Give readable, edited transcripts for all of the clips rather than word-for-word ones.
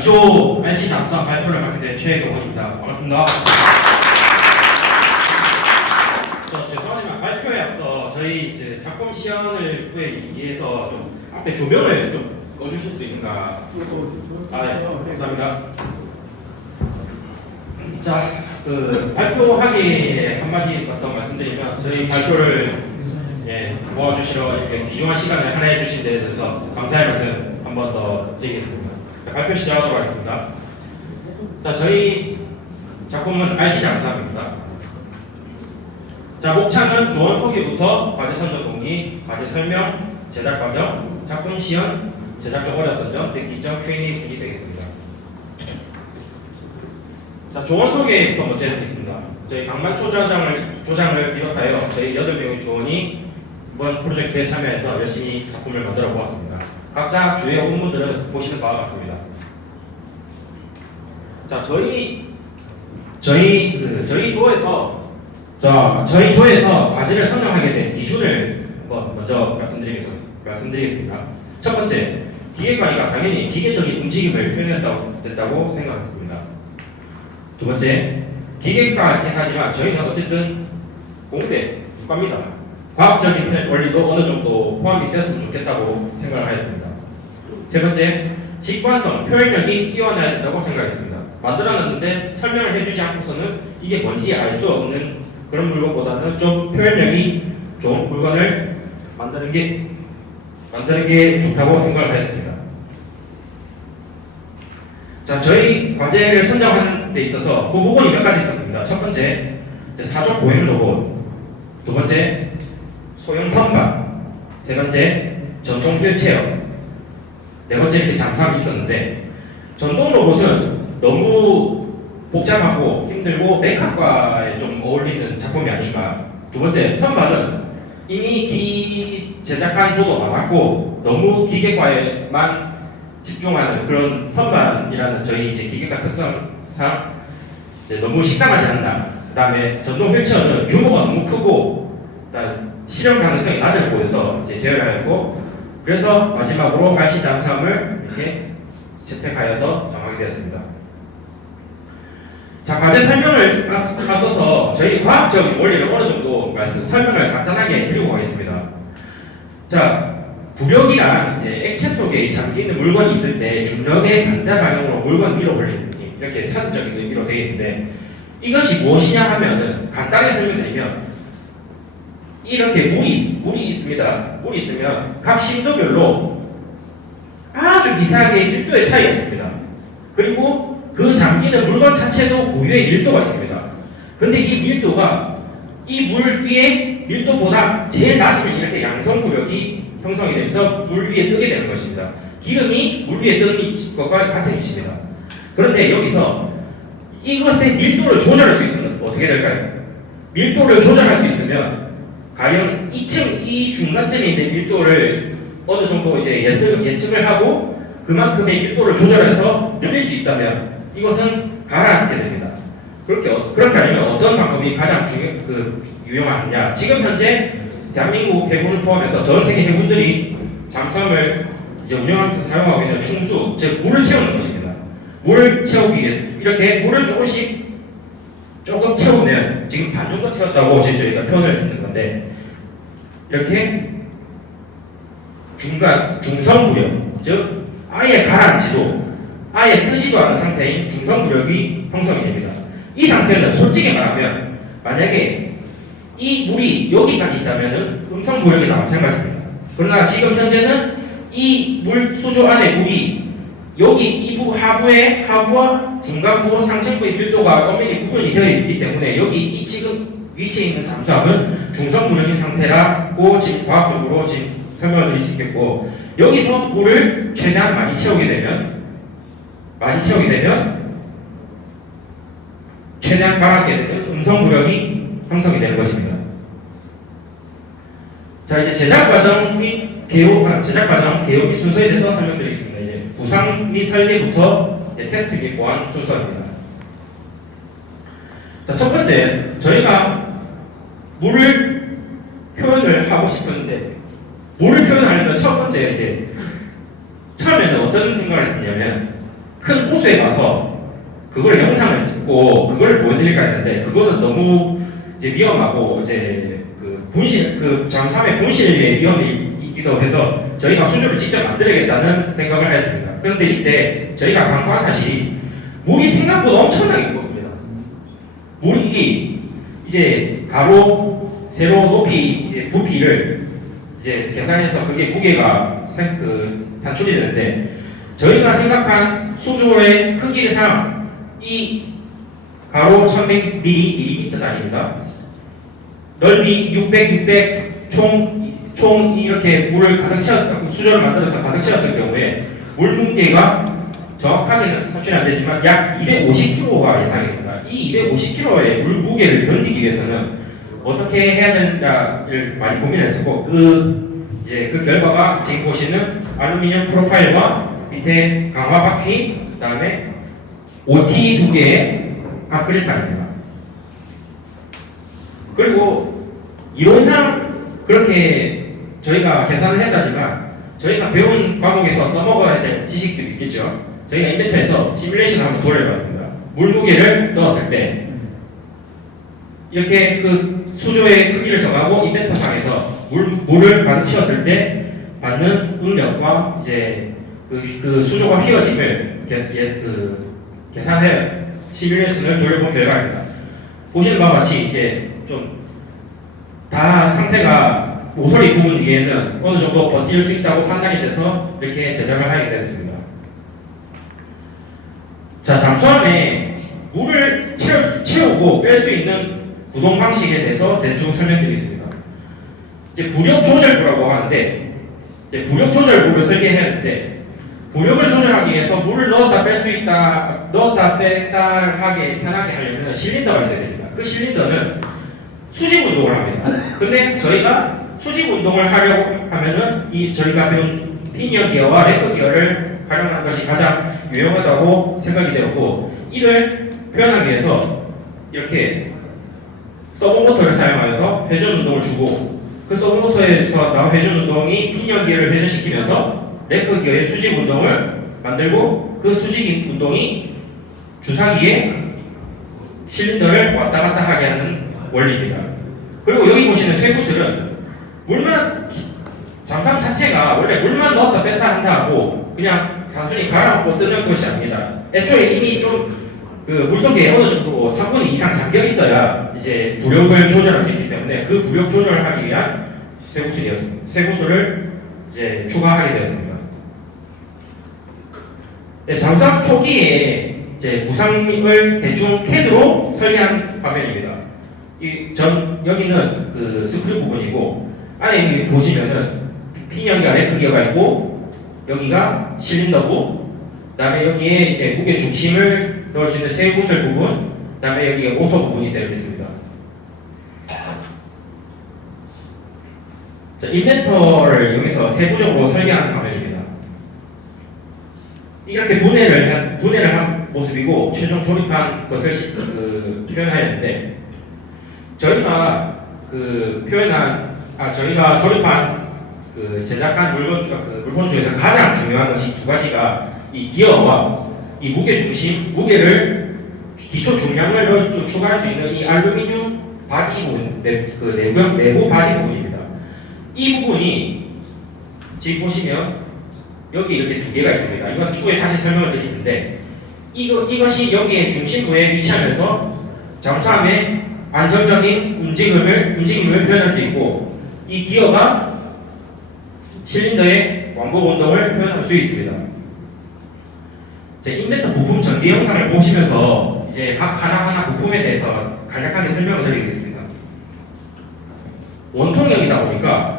2조 RC 잠수함 발표를 맡게 된 최동원입니다. 반갑습니다. 죄송하지만 발표에 앞서 저희 이제 작품 시연을 후에 위해서 좀 앞에 조명을 좀 꺼주실 수 있는가? 네, 감사합니다. 자, 발표하기 한마디 어떤 말씀드리면 저희 발표를 모아주시러 이렇게 귀중한 시간을 할애해 주신 데 대해서 감사의 말씀 한 번 더 드리겠습니다. 자, 발표 시작하도록 하겠습니다. 자, 저희 작품은 RC 잠수함입니다. 자, 목차는 조언 소개부터 과제 선정 동기, 과제 설명, 제작 과정, 작품 시연, 제작 중 어려웠던 점, 듣기점, Q&A 순이 되겠습니다. 자, 조언 소개부터 먼저 해드리겠습니다. 저희 강만 조장을 비롯하여 저희 8명의 조언이 이번 프로젝트에 참여해서 열심히 작품을 만들어 보았습니다. 각자 주요 업무들은 보시는 바와 같습니다. 자, 저희 조에서 과제를 선정하게 된 기준을 먼저 말씀드리겠습니다. 첫 번째, 기계과의가 당연히 기계적인 움직임을 표현했다고 생각했습니다. 두 번째, 기계과 하지만 저희는 어쨌든 공대과입니다. 과학적인 원리도 어느 정도 포함이 되었으면 좋겠다고 생각을 하였습니다. 세 번째, 직관성, 표현력이 뛰어나야 된다고 생각했습니다. 만들어놨는데 설명을 해주지 않고서는 이게 뭔지 알 수 없는 그런 물건보다는 좀 표현력이 좋은 물건을 만드는 게 좋다고 생각을 하였습니다. 자, 저희 과제를 선정하는 데 있어서 부분이 몇 가지 있었습니다. 첫 번째, 사족 보행 로봇, 두 번째, 소형 선반, 세 번째, 전동 휠체어, 네 번째 이렇게 잠수함이 있었는데 전동 로봇은 너무 복잡하고 힘들고 맥학과에 좀 어울리는 작품이 아닌가. 두 번째, 선반은 이미 제작한 조도 많았고 너무 기계과에만 집중하는 그런 선반이라는 저희 이제 기계과 특성상 이제 너무 식상하지 않나. 그 다음에 전동 휠체어는 규모가 너무 크고 실현 가능성이 낮을 보여서 이제 제외하였고, 그래서 마지막으로 RC 잠수함을 이렇게 채택하여서 정하게 되었습니다. 자, 과제 설명을 앞서서 저희 과학적인 원리를 어느 정도 설명을 간단하게 드리고 가겠습니다. 자, 부력이랑 이제 액체 속에 잠겨 있는 물건이 있을 때 중력의 반대 방향으로 물건 위로 올리는 느낌, 이렇게 사전적인 의미로 되어 있는데 이것이 무엇이냐 하면은 간단히 설명드리면 이렇게 물이 있습니다. 물이 있으면 각 심도별로 아주 미세하게 밀도의 차이가 있습니다. 그리고 그 잠기는 물건 자체도 고유의 밀도가 있습니다. 근데 이 밀도가 이 물 위에 밀도보다 제일 낮으면 이렇게 양성구력이 형성이 되면서 물 위에 뜨게 되는 것입니다. 기름이 물 위에 뜨는 것과 같은 이치입니다. 그런데 여기서 이것의 밀도를 조절할 수 있으면 어떻게 될까요? 밀도를 조절할 수 있으면 가령 이 중간쯤에 있는 밀도를 어느 정도 이제 예측을 하고 그만큼의 밀도를 조절해서 늘릴 수 있다면 이것은 가라앉게 됩니다. 그렇게 아니면 어떤 방법이 가장 유용하느냐? 지금 현재 대한민국 해군을 포함해서 전 세계 해군들이 잠수함을 이제 운영하면서 사용하고 있는 충수, 즉 물을 채우는 것입니다. 물을 채우기 위해 이렇게 물을 조금 채우면 지금 반 정도 채웠다고 저희가 표현을 했던 건데 이렇게 중성부력, 즉 아예 가라앉지도 아예 뜨지도 않은 상태인 중성부력이 형성이 됩니다. 이 상태는 솔직히 말하면 만약에 이 물이 여기까지 있다면 음성부력이나 마찬가지입니다. 그러나 지금 현재는 이 물 수조 안에 물이 여기 이부 하부와 중간부 상층부의 밀도가 엄연히 구분이 되어 있기 때문에 여기 지금 위치에 있는 잠수함은 중성부력인 상태라고 지금 과학적으로 지금 설명을 드릴 수 있겠고, 여기서 물을 최대한 많이 채우게 되면 최대한 가라앉게 되는 음성부력이 형성이 되는 것입니다. 자, 이제 제작 과정 개요기 순서에 대해서 설명드리겠습니다. 이제 구상 및 설계부터 테스트 및 보안 순서입니다. 자, 첫 번째, 저희가 물을 표현을 하고 싶은데 물을 표현하려면 첫 번째 처음에는 어떤 생각을 했냐면 큰 호수에 가서 그걸 영상을 찍고 그걸 보여드릴까 했는데 그거는 너무 이제 위험하고 이제 그 분실 그 잠수함의 분실의 위험이 있기도 해서 저희가 수조를 직접 만들어야겠다는 생각을 하였습니다. 그런데 이때 저희가 간과한 사실이 물이 생각보다 엄청나게 무겁습니다. 물이 이제 가로 세로 높이 부피를 이제 계산해서 그게 무게가 산출이 되는데 저희가 생각한 수조의 크기상 이 가로 1100mm 단위입니다. 넓이 600 총 이렇게 물을 가득 채웠 수조를 만들어서 가득 채웠을 경우에 물 무게가 정확하게는 산출이 안 되지만 약 250kg가 예상됩니다. 이 250kg의 물 무게를 견디기 위해서는 어떻게 해야 되는가를 많이 고민했었고 그 결과가 지금 보시는 알루미늄 프로파일과 밑에 강화 바퀴 그다음에 OT 2개의 아크릴판입니다. 그리고 이론상 그렇게 저희가 계산을 했다지만 저희가 배운 과목에서 써먹어야 될 지식들이 있겠죠. 저희가 인벤터에서 시뮬레이션을 한번 돌려봤습니다. 물 무게를 넣었을 때 이렇게 그 수조의 크기를 정하고 인벤터상에서 물을 가득 채웠을 때 받는 응력과 이제 그 수조가 휘어짐을 계산해 시뮬레이션을 돌려본 결과입니다. 보시는 바와 같이 이제 좀 다 상태가 모서리 부분 위에는 어느 정도 버틸 수 있다고 판단이 돼서 이렇게 제작을 하게 되었습니다. 자, 잠수함에 물을 채우고 뺄 수 있는 구동 방식에 대해서 대충 설명드리겠습니다. 이제 부력 조절부라고 하는데 이제 부력 조절부를 설계해야 하는데 부력을 조절하기 위해서 물을 넣었다 뺄 수 있다, 넣었다 뺐다 하게 편하게 하려면 실린더가 있어야 됩니다. 그 실린더는 수직 운동을 합니다. 근데 저희가 수직 운동을 하려고 하면은 저희가 배운 피니어 기어와 래커 기어를 활용하는 것이 가장 유용하다고 생각이 되었고 이를 표현하기 위해서 이렇게 서브모터를 사용하여서 회전 운동을 주고 그 서브모터에서 나온 회전 운동이 피니어 기어를 회전시키면서 래커 기어의 수직 운동을 만들고 그 수직 운동이 주사기에 실린더를 왔다 갔다 하게 하는 원리입니다. 그리고 여기 보시는 쇠구슬은 물만 잠수함 자체가 원래 물만 넣었다 뺐다 한다 하고 그냥 단순히 갈아먹고 뜨는 것이 아닙니다. 애초에 이미 좀 그 물속에 어느 정도 3분의 2 이상 잠겨 있어야 이제 부력을 조절할 수 있기 때문에 그 부력 조절을 하기 위한 쇠구슬이었습니다. 쇠구슬을 이제 추가하게 되었습니다. 네, 잠수함 초기에 이제 구상을 대충 CAD로 설계한 화면입니다. 여기는 그 스크류 부분이고 안에 보시면은 피니어기와 래커 기어가 있고 여기가 실린더부, 그다음에 여기에 이제 무게 중심을 넣을 수 있는 쇠구슬 부분, 그다음에 여기가 모터 부분이 되어 있습니다. 자, 인벤터를 이용해서 세부적으로 설계한 화면입니다. 이렇게 분해를 한 모습이고 최종 조립한 것을 표현하였는데 저희가 저희가 조립한 제작한 물건 중에서 가장 중요한 것이 두 가지가 이 기어와 이 무게 중심, 무게를 기초 중량을 추가할 수 있는 이 알루미늄 바디 부분, 내부 바디 부분입니다. 이 부분이 지금 보시면 여기 이렇게 두 개가 있습니다. 이건 추후에 다시 설명을 드릴 텐데 이것이 여기에 중심부에 위치하면서 잠수함의 안정적인 움직임을 표현할 수 있고 이 기어가 실린더의 왕복 운동을 표현할 수 있습니다. 인벤터 부품 전개 영상을 보시면서 이제 각 하나하나 부품에 대해서 간략하게 설명을 드리겠습니다. 원통형이다 보니까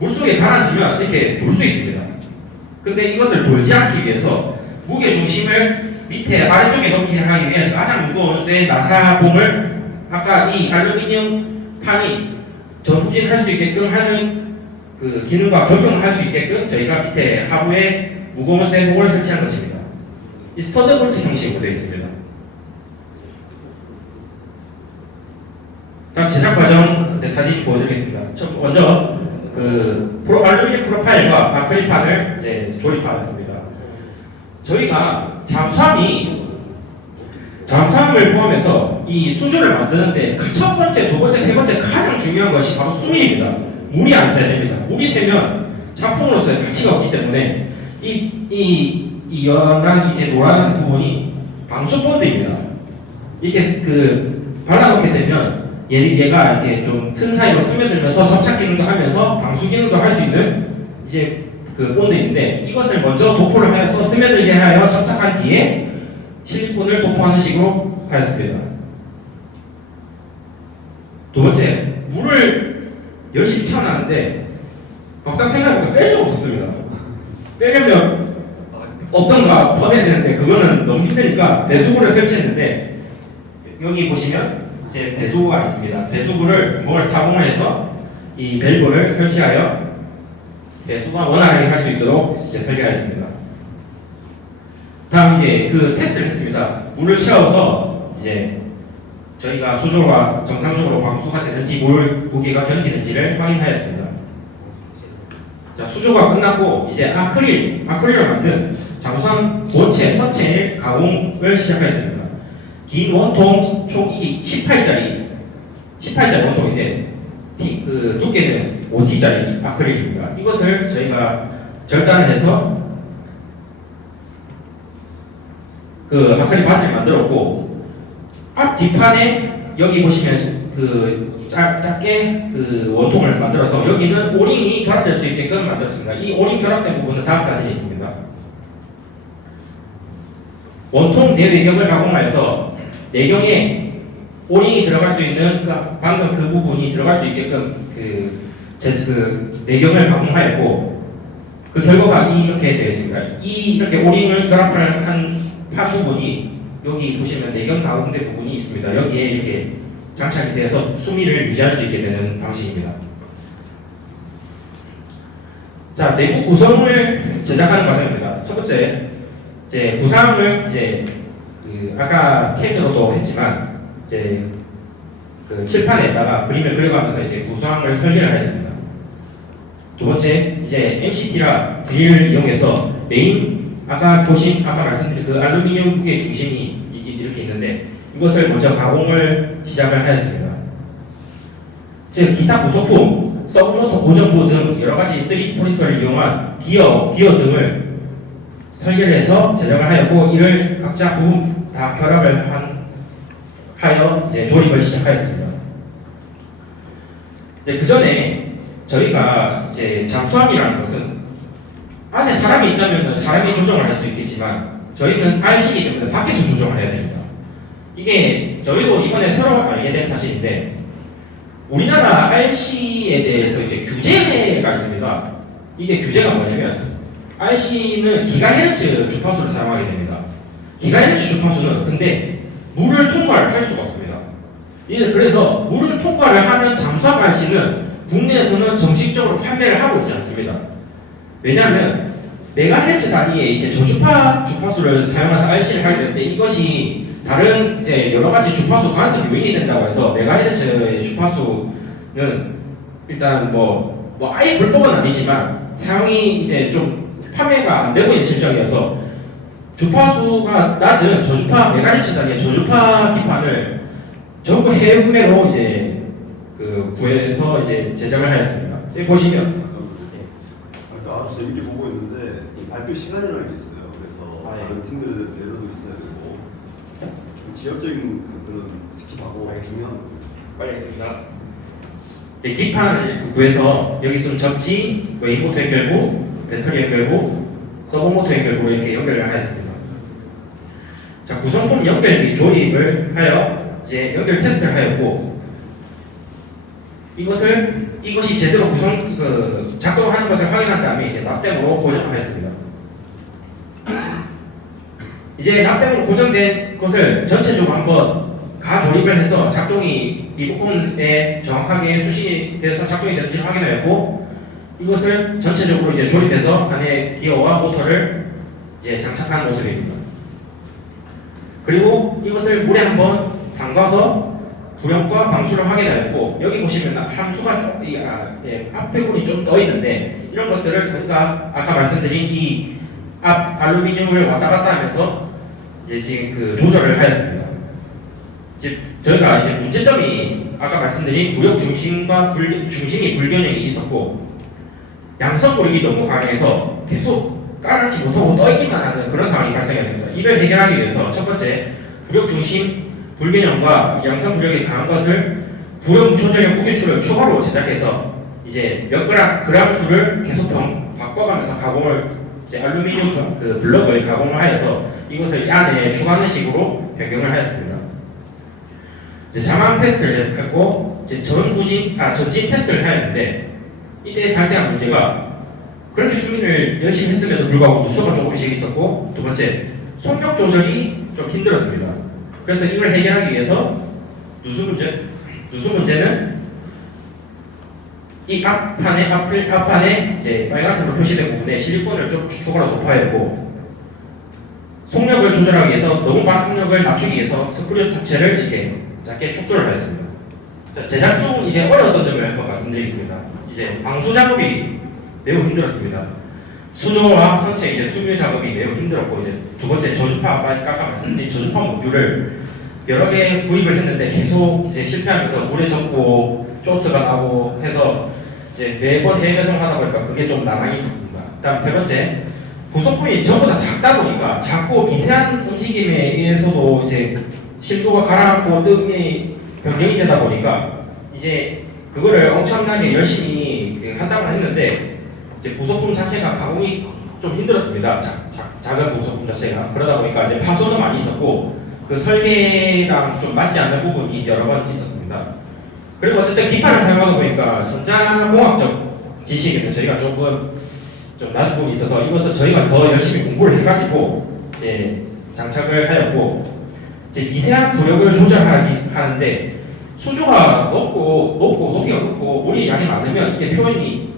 물속에 가라앉으면 이렇게 돌 수 있습니다. 근데 이것을 돌지 않기 위해서 무게 중심을 밑에 아래쪽에 넣기 하기 위해서 가장 무거운 쇠 나사봉을 아까 이 알루미늄 판이 전진할 수 있게끔 하는 그 기능과 적용을 할 수 있게끔 저희가 밑에 하부에 무거운 쇠봉을 설치한 것입니다. 이 스터드볼트 형식으로 되어 있습니다. 다음 제작 과정 사진 보여드리겠습니다. 먼저 알루미늄 프로파일과 아크릴판을 이제 조립하였습니다. 저희가 잠수함을 포함해서 이 수조를 만드는데 첫 번째, 두 번째, 세 번째 가장 중요한 것이 바로 수밀입니다. 물이 안 새야 됩니다. 물이 새면 작품으로서의 가치가 없기 때문에 이 연한 이제 노란색 부분이 방수 본드입니다. 이렇게 발라놓게 되면 얘가 이렇게 좀 틈 사이로 스며들면서 접착 기능도 하면서 방수 기능도 할 수 있는 이제 그 본드인데 이것을 먼저 도포를 하여서 스며들게 하여 접착한 뒤에 실리콘을 도포하는 식으로 하였습니다. 두 번째, 물을 열심히 채워놨는데 막상 생각해보니까 뺄 수가 없었습니다. 빼려면 어떤가 퍼내야 되는데 그거는 너무 힘드니까 배수구를 설치했는데 여기 보시면 제 배수구가 있습니다. 배수구를 타공을 해서 이 밸브를 설치하여 배수가 원활하게 할 수 있도록 이제 설계하였습니다. 다음 이제 그 테스트를 했습니다. 물을 채워서 이제 저희가 수조가 정상적으로 방수가 되는지 물 무게가 견디는지를 확인하였습니다. 자, 수조가 끝났고 이제 아크릴을 만든 잠수함 본체 선체 가공을 시작하였습니다. 긴 원통 총 18짜리 원통인데 그 두께는 5T짜리 아크릴입니다. 이것을 저희가 절단을 해서 그 아크릴 바디를 만들었고 앞 뒷판에 여기 보시면 그 작게 그 원통을 만들어서 여기는 오링이 결합될 수 있게끔 만들었습니다. 이 오링 결합된 부분은 다음 사진이 있습니다. 원통 내외경을 가공하여서 내경에 오링이 들어갈 수 있는 방금 그 부분이 들어갈 수 있게끔 그 내경을 가공하였고 그 결과가 이렇게 되어 있습니다. 이렇게 오링을 결합을 한 부분이 여기 보시면 내경 가공된 부분이 있습니다. 여기에 이렇게 장착이 되어서 수미를 유지할 수 있게 되는 방식입니다. 자, 내부 구성을 제작하는 과정입니다. 첫 번째, 이제 구상을 이제 아까 CAD로도 했지만 이제 그 칠판에다가 그림을 그려가면서 이제 구상을 설계를 하였습니다. 두 번째, 이제 MCT라 드릴을 이용해서 아까 말씀드린 그 알루미늄 무게 중심이 이렇게 있는데 이것을 먼저 가공을 시작을 하였습니다. 즉 기타 부속품, 서브모터 고정부 등 여러 가지 3D 프린터를 이용한 기어 등을 설계를 해서 제작을 하였고 이를 각자 부분 다 결합을 하여 이제 조립을 시작하였습니다. 그 전에 저희가 이제 잠수함이라는 것은 안에 사람이 있다면 사람이 조정을 할 수 있겠지만 저희는 RC이기 때문에 밖에서 조정을 해야 됩니다. 이게 저희도 이번에 새로 알게 된 사실인데 우리나라 RC에 대해서 이제 규제가 있습니다. 이게 규제가 뭐냐면 RC는 기가헤르츠 주파수를 사용하게 됩니다. 기가헤르츠 주파수는 근데 물을 통과를 할 수가 없습니다. 그래서 물을 통과를 하는 잠수함 RC는 국내에서는 정식적으로 판매를 하고 있지 않습니다. 왜냐하면 메가헤르츠 단위의 이제 저주파 주파수를 사용해서 RC를 하게 되는데 이것이 다른 이제 여러 가지 주파수 간섭 요인이 된다고 해서 메가헤르츠의 주파수는 일단 뭐 아예 불법은 아니지만 사용이 이제 좀 판매가 안 되고 있는 실정이어서 주파수가 낮은 저주파 메가헤르츠 단위의 저주파 기판을 전국 해외 구매로 이제 구해서 이제 제작을 하였습니다. 여기 보시면 아주 재밌게 보고 있는데 발표 시간이라는 게 있어요. 그래서 다른 팀들에 대한 배려도 있어야 되고 좀 지역적인 그런 스킵하고 중요한 빨리 하겠습니다. 네, 기판을 구해서 여기 있으면 접지, 웨이모터 연결부, 배터리 연결부, 서버모터 연결부 이렇게 연결을 하였습니다. 자, 구성품 연결 및 조립을 하여 이제 연결 테스트를 하였고 이것이 제대로 작동하는 것을 확인한 다음에 이제 납땜으로 고정하였습니다. 이제 납땜으로 고정된 것을 전체적으로 한번 가조립을 해서 작동이 리모컨에 정확하게 수신이 되어서 작동이 되는지 확인하였고 이것을 전체적으로 이제 조립해서 안에 기어와 모터를 이제 장착한 모습입니다. 그리고 이것을 물에 한번 담가서 부력과 방수를 확인하였고 여기 보시면 함수가 앞배분이 좀 떠 있는데 이런 것들을 저희가 아까 말씀드린 이 앞 알루미늄을 왔다 갔다 하면서 이제 지금 그 조절을 하였습니다. 이제 저희가 이제 문제점이 아까 말씀드린 구력 중심과 중심이 불균형이 있었고 양성 고력이 너무 강해서 계속 깔아앉지 못하고 떠있기만 하는 그런 상황이 발생했습니다. 이를 해결하기 위해서 첫 번째 구력 중심 불균형과 양성 구력이 강한 것을 부력 조절형 무게추를 추가로 제작해서 이제 몇 그램 수를 계속 바꿔가면서 가공을 이제 알루미늄 그 블럭을 가공을 하여서 이것을 이 안에 추가하는 식으로 변경을 하였습니다. 이제 자망 테스트를 했고 이제 전진 테스트를 하였는데 이때 발생한 문제가 그렇게 수민을 열심히 했음에도 불구하고 누수가 조금씩 있었고 두 번째 속력 조절이 좀 힘들었습니다. 그래서 이걸 해결하기 위해서 누수 문제는 이 앞판에 이제 빨간색으로 표시된 부분에 실리콘을 좀 추가로 도포하였고 속력을 조절하기 위해서 너무 빠른 속력을 낮추기 위해서 스크류 탑체를 이렇게 작게 축소를 하였습니다. 자, 제작 중 이제 어려웠던 점을 한번 말씀드리겠습니다. 이제 방수 작업이 매우 힘들었습니다. 수조와 선체 이제 수밀 작업이 매우 힘들었고 이제 두 번째 저주파 아까 말씀드린 저주파 모듈을 여러 개 구입을 했는데 계속 이제 실패하면서 물에 젖고 쇼트가 나고 해서 이제 매번 해외 배송하다 보니까 그게 좀 난항이 있었습니다. 그다음 세 번째 부속품이 전부 다 작다 보니까 작고 미세한 움직임에 의해서도 이제 실도가 가라앉고 뜸이 변경이 되다 보니까 이제 그거를 엄청나게 열심히 한다고 했는데 이제 부속품 자체가 가공이 좀 힘들었습니다. 작은 부속품 자체가 그러다 보니까 이제 파손도 많이 있었고 그 설계랑 좀 맞지 않는 부분이 여러 번 있었습니다. 그리고 어쨌든 기판을 사용하다 보니까 전자공학적 지식에는 저희가 조금 좀 낮은 부분이 있어서 이것을 저희가 더 열심히 공부를 해가지고 이제 장착을 하였고 이제 미세한 도력을 조절하는데 수조가 높이가 높고 물이 양이 많으면 이게 표현이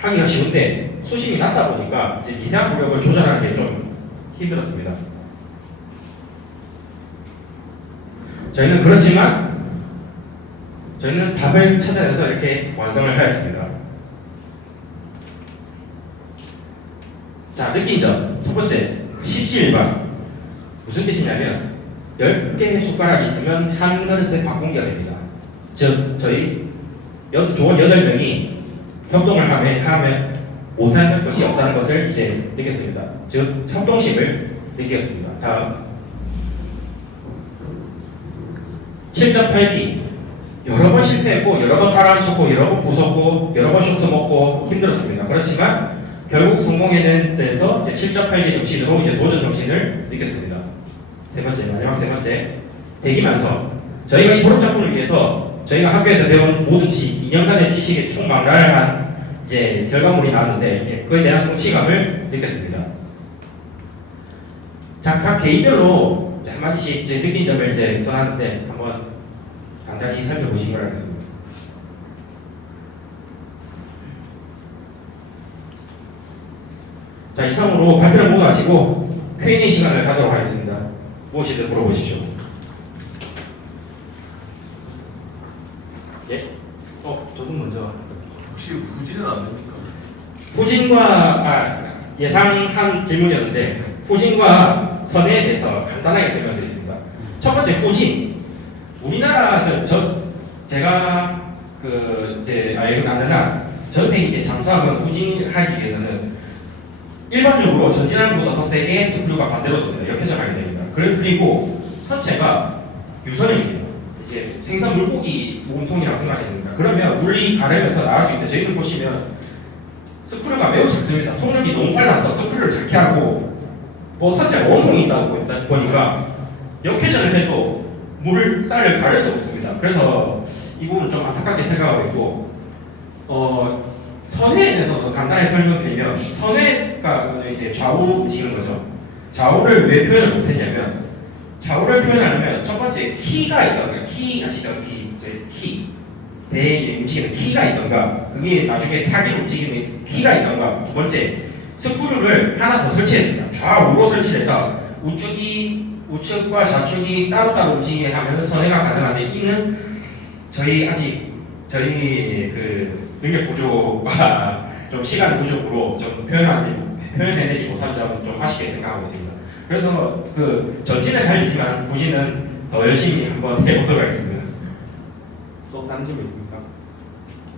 하기가 쉬운데 수심이 낮다 보니까 이제 미세한 도력을 조절하는 게 좀 힘들었습니다. 저희는 그렇지만 저희는 답을 찾아내서 이렇게 완성을 하였습니다. 자, 느낀 점. 첫 번째, 십시일반. 무슨 뜻이냐면 10개의 숟가락이 있으면 한 그릇에 밥 공기가 됩니다. 즉, 저희 조원 8명이 협동을 하면 못하는 것이 없다는 것을 이제 느꼈습니다. 즉, 협동심을 느꼈습니다. 다음 7.8기 여러 번 실패했고 여러 번 가라앉혔고 여러 번 부쉈고 여러 번 쇼트 먹고 힘들었습니다. 그렇지만 결국 성공해낸 데서 7.8기 정신으로 이제 도전 정신을 느꼈습니다. 마지막 세 번째 대기만성. 저희가 이 졸업 작품을 위해서 저희가 학교에서 배운 모든 2년간의 지식의 총망라한 이제 결과물이 나왔는데 그에 대한 성취감을 느꼈습니다. 자, 각 개인별로 이제 한마디씩 이제 느낀 점을 이제 써놨는데 한번 간단히 살펴보시기 바라겠습니다. 자, 이상으로 발표를 모두 하시고 Q&A 시간을 가도록 하겠습니다. 무엇이든 물어보십시오. 예? 저분 먼저. 혹시 후진은 안 됩니까? 후진과 예상한 질문이었는데 후진과 선해에 대해서 간단하게 설명드리겠습니다. 첫 번째 후진. 우리나라는 제가 이제 알고 나는 한 전생 이제 잠수함은 후진을 하기 위해서는 일반적으로 전진함보다 더 세게 스크류가 반대로 됩니다. 역회전하게 됩니다. 그리고 선체가 유선형입니다. 이제 생선 물고기 몸통이라고 생각하시면 됩니다. 그러면 물이 가르면서 나갈 수 있는데 저희들 보시면 스크류가 매우 작습니다. 속력이 너무 빨라서 스크류를 작게 하고 뭐 선체가 원통이 있다고 보니까 역회전을 해도 쌀을 가를 수 없습니다. 그래서 이 부분은 좀 안타깝게 생각하고 있고 선회에 대해서도 간단히 설명드리면 선회가 이제 좌우 움직이는 거죠. 좌우를 왜 표현을 못했냐면 좌우를 표현하려면 첫 번째 키가 있던가 키 아시죠? 키 배에 움직이는 키가 있던가 그게 나중에 타기로 움직이는 키가 있던가 두 번째 스크류를 하나 더 설치해야 됩니다. 좌우로 설치해서 우측과 좌측이 따로따로 움직이게 하면 선회가 가능한데 이는 저희 그 능력 부족과 좀 시간 부족으로 좀 표현을 표현해내지 못한 점은 좀 아쉽게 생각하고 있습니다. 그래서 그 전지는 잘리지만 구지는 더 열심히 한번 해보도록 하겠습니다. 또 다른 질문 있습니까?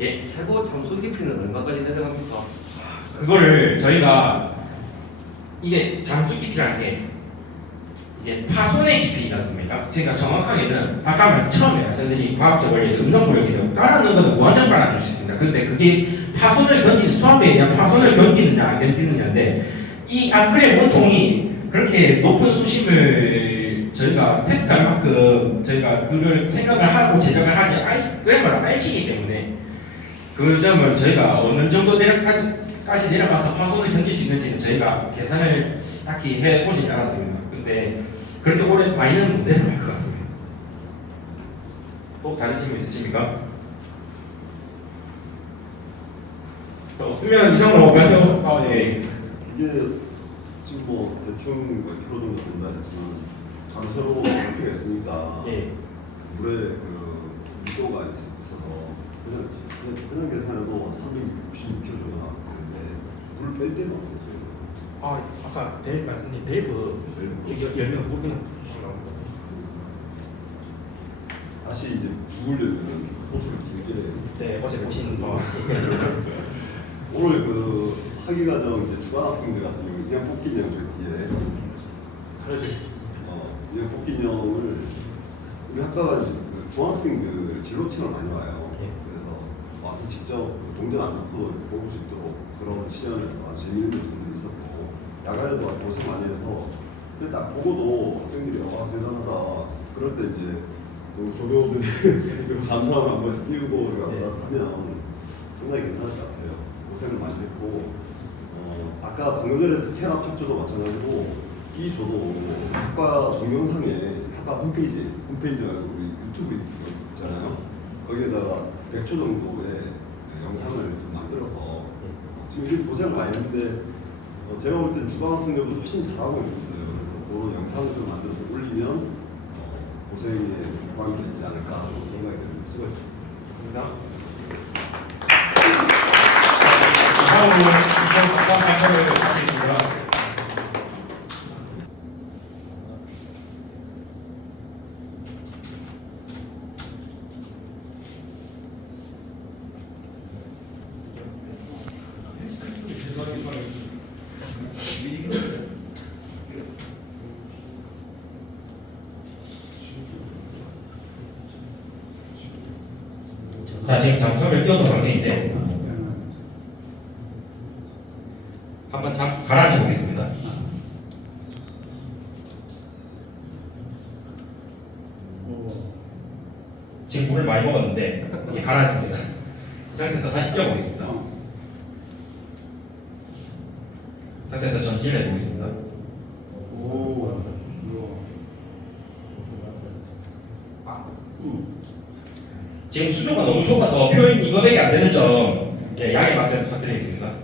예, 최고 잠수 깊이는 얼마까지 내려갑니까? 그거를 저희가 이게 잠수 깊이라는 게 이게 파손의 깊이지 않습니까? 제가 정확하게는 아까 처음에 말씀드린 과학적 원리 음성 고력이라고 깔아놓은 건 완전 깔아줄 수 있습니다. 근데 그게 파손을 견디는 수압에 의한 파손을 견디느냐 안 견디느냐인데 이 아크릴 원통이 그렇게 높은 수심을 저희가 테스트할 만큼 저희가 그걸 생각을 하고 제작을 하지 그야말로 알시기 때문에 그 점은 저희가 어느 정도 내려까지 내려가서 파손을 견딜 수 있는지는 저희가 계산을 딱히 해보진 않았습니다. 근데 그렇게 오래 많이는 못 내려갈 것 같습니다. 또 다른 질문 있으십니까? 없으면 이상으로 변경 네. 이게 지금 뭐 대충 몇 킬로 정도 된다 했지만 잠수로 높이가 있으니까 예. 물에 그 밀도가 있어서 그냥 계산해도 366kg 정도 나오는데 물 뺄 때는 어떠세요? 아까 말씀드린 밸브 열면 물 그냥 나옵니다. 다시 이제 부으려면 호수를 길게 네, 어제 보신 거 같이. 오늘 그 학위 과정 이제 추가 학생들 같은 경우 그냥 뽑기 인형 저 뒤에 그러죠 있습니다. 이형 뽑기 인형을 우리 학과가 이제 그 중학생들 진로책을 많이 와요. 예. 그래서 와서 직접 동전 안 넣고 뽑을 수 있도록 그런 시연을 아주 재미있는 교수들이 있었고 야간에도 고생 많이 해서 근데 딱 보고도 학생들이 와 대단하다. 그럴 때 이제 또 조교들이 감사함을 한 번씩 띄우고 이렇게 하면 상당히 괜찮을 것 같아요. 고생을 많이 했고 아까 방금 전에 캐랍 척조도 마찬가지고 이 저도 학과 동영상에 학과 홈페이지 말고 우리 유튜브 있잖아요. 거기에다가 100초 정도의 영상을 좀 만들어서 지금 이렇게 고생을 많이 했는데 제가 볼 때 주간 학생들보다 훨씬 잘하고 있어요. 그래서 그런 영상을 좀 만들어서 올리면 고생에 보람이 있지 않을까 하는 생각이 듭니다. 수고하셨습니다. 감사합니다. 다음으로 발표를 마치겠습니다. 자, 지금 장소를 띄워둔 상태인데 한번 가라앉혀 보겠습니다. 지금 물을 많이 먹었는데 이게 가라앉습니다. 이 상태에서 다시 띄워보겠습니다. 이 상태에서 전진을 해보겠습니다. 지금 수조가 너무 좁아서 표현 이거밖에 안 되는 점 양해 말씀 부탁드리겠습니다.